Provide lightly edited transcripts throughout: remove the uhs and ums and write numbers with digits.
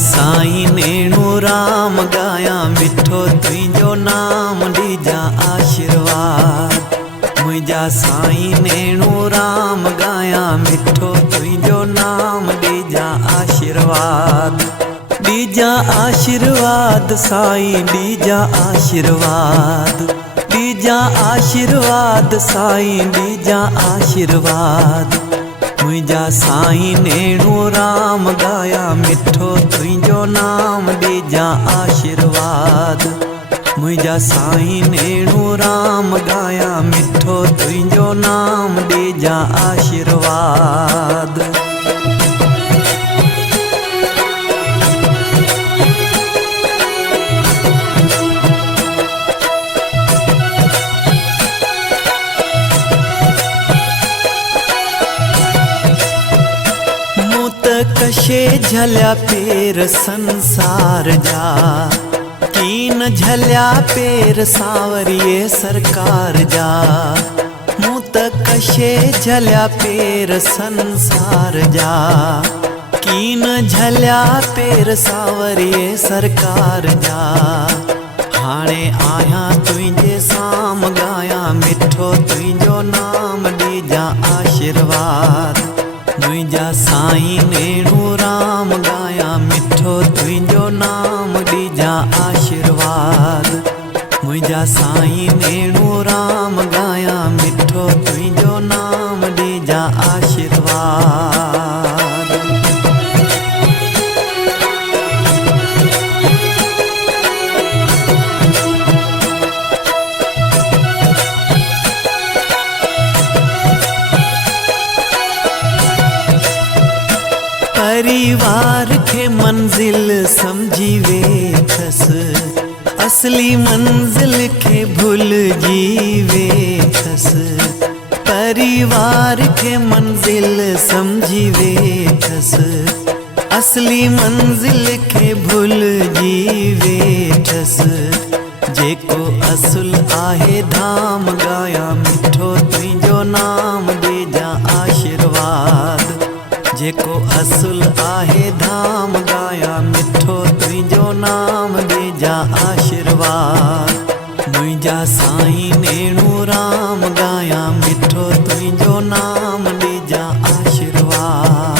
साईं नेणू राम गाया मिठो तुझो नाम दीजा आशीर्वाद। मुझा साईं नेणू राम गाया मिठो तुझो नाम दीजा आशीर्वाद। दीजा आशीर्वाद साईं दीजा आशीर्वाद। दीजा आशीर्वाद साईं दीजा आशीर्वाद। मुझा साईं नेणू राम गाया मिठो तुझो नाम दीजा आशीर्वाद। मुझा साईं नेणू राम गाया मिठो तुझो नाम दीजा आशीर्वाद। कशे झल्या पेर संसार जा, कीन झल्या पेर सावरिये सरकार जा। मूं त कशे झल्या पेर संसार जा, कीन झल्या पेर सावरिये सरकार जा। हाणे आया तुझे साम गाया मिठो तुझो नाम दीजा आशीर्वाद। मुझा साईं नेणू राम गाया मिठो तुझो नाम दीजा आशीर्वाद। मुझा साईं नेणू राम गाया मिठो तुझो नाम दीजा आशीर्वाद। परिवार के मंजिल समझी वेठस, असली मंजिल के भूल जी वेठस। परिवार के मंजिल समझी वेठस, असली मंजिल के भूल जी वेठस। जेको असुल आहे धाम गाया मिठो तुझो नाम दीजा आशीर्वाद। जेको असुल आहे धाम गाया मिठो तुझो नाम दीजा आशीर्वाद। मुझा साईं नेणू राम गाया मिठो तुझो नाम दीजा आशीर्वाद।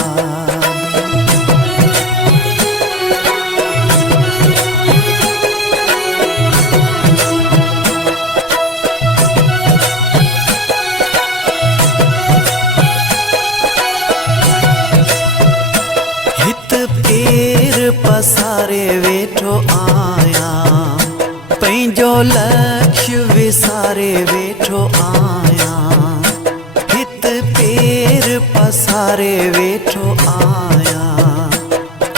पसारे वेठो आया, पंहिंजो लक्ष्य विसारे वेठो आया। हित पेर पसारे वेठो आया,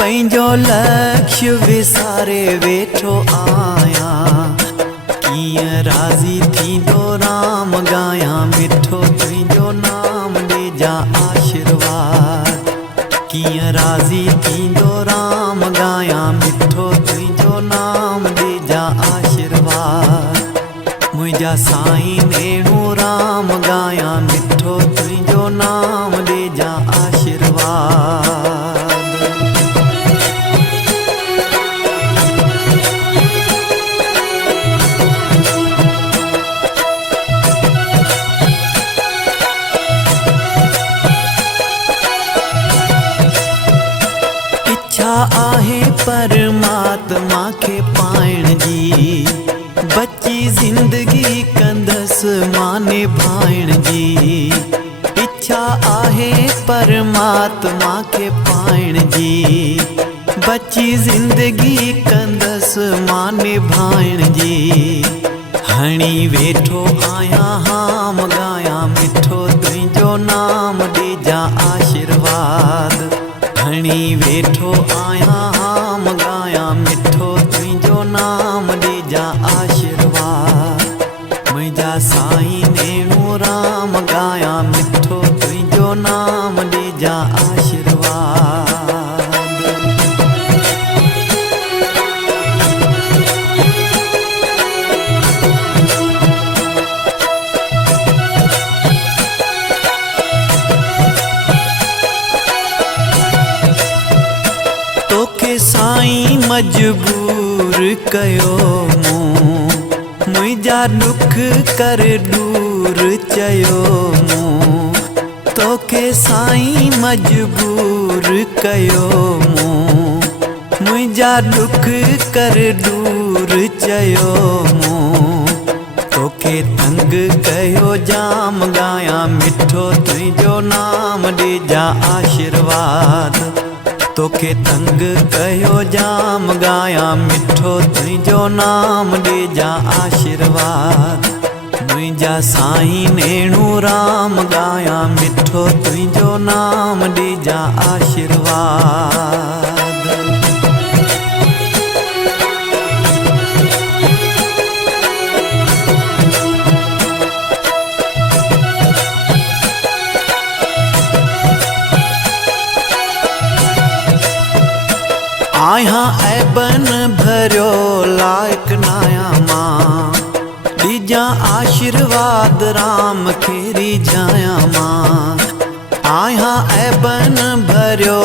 पंहिंजो लक्ष्य विसारे वेठो आया। कीअं राज़ी थींदो राम गाया मिठो तुझो नाम दीजा आशीर्वाद। कीअं राज़ी थींदो राम गाया मिठो तुझो नाम दीजा आशीर्वाद। मुझा साईं नेणू राम गाया मिठो तुझो नाम दीजा आशीर्वाद। इच्छा आहे परमात्मा के पाइण जी, बची जिंदगी कंदस माने भाइण जी। इच्छा आहे परमात्मा के पाइण जी, बची जिंदगी कंदस माने भाइण जी। हणी वेठो आया हाम गाया मिठो तुझो नाम दीजा आशीर्वाद। हणी वेठो आया हाम गाया मिठो तुझो नाम दीजा आशीर्वाद। मुझा साईं नेणू राम गाया मिठो तुझो नाम दीजा आशीर्वाद। मजबूर कयो मूं, मुंहिंजा दुख कर दूर चयो मूं, तोखे साईं मजबूर कयो मूं, मुंहिंजा दुख कर दूर चयो मूं, तोखे तंग कयो जाम गायां मिठो तुंहिंजो नाम ॾिजां आशीर्वाद, तोखे तंग कयो जाम गायां मिठो तुंहिंजो नाम ॾिजां आशीर्वाद, मुंहिंजा साईं नेणू राम गायां मिठो तुंहिंजो नाम ॾिजां आशीर्वाद। आहियां ऐबन भरियो लाइक नायां मां, ॾिजां आशीर्वाद राम खे रिझायां मां, आहियां ऐबन भरियो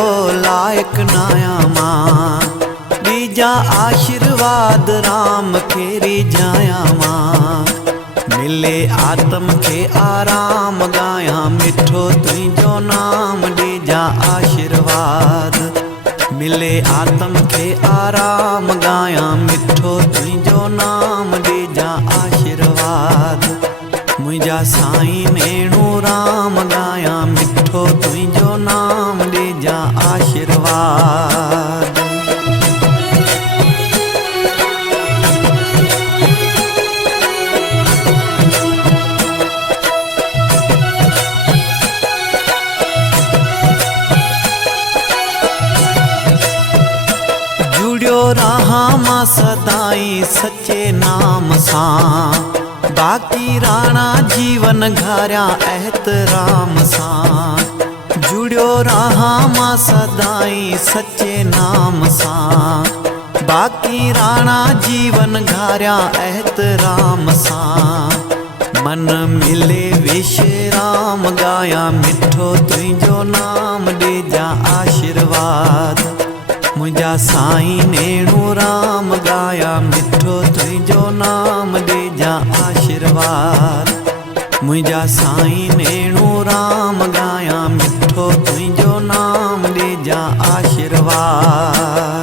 लाइक नायां मां, ॾिजां आशीर्वाद राम खे रिझायां मां, मिले आत्म खे आराम गायां मिठो तुंहिंजो नाम ॾिजां आशीर्वाद, मिले आत्म खे आराम गायां मिठो तुंहिंजो नाम ॾिजां आशीर्वाद, मुंहिंजा साईं नेणू राम गायां मिठो तुंहिंजो नाम ॾिजां आशीर्वाद। जुड़ियो रहां मां सदाईं सचे नाम सां, बाक़ी राणा जीवन घारियां एहतराम सां, जुड़ियो रहां मां सदाईं सचे नाम सां, बाक़ी राणा जीवन घारियां एहतराम सां, मन मिले विश्राम गायां मिठो तुंहिंजो नाम ॾिजां आशीर्वाद, मुंहिंजा साईं नेणू राम गायां मिठो तुंहिंजो नाम ॾिजां आशीर्वाद, मुंहिंजा साईं नेणू राम गायां मिठो तुंहिंजो नाम ॾिजां आशीर्वाद।